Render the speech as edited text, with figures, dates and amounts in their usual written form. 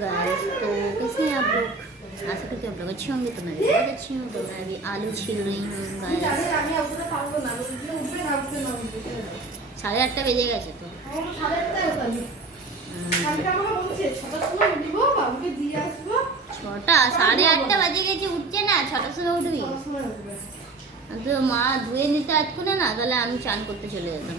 Guys, तो कैसे हैं आप लोग? आशा करती हूँ आप लोग अच्छे होंगे। तो मैं भी बहुत अच्छी हूँ। तो मैं अभी आलू छील रही हूँ गाइस। 8:30 বেজে গেছে তো। ছটা 8:30 বাজে গেছে, উঠছে না। 6টার সময় উঠবি? তো মা ধুয়ে নিতে আসতো না, তাহলে আমি চান করতে চলে যেতাম।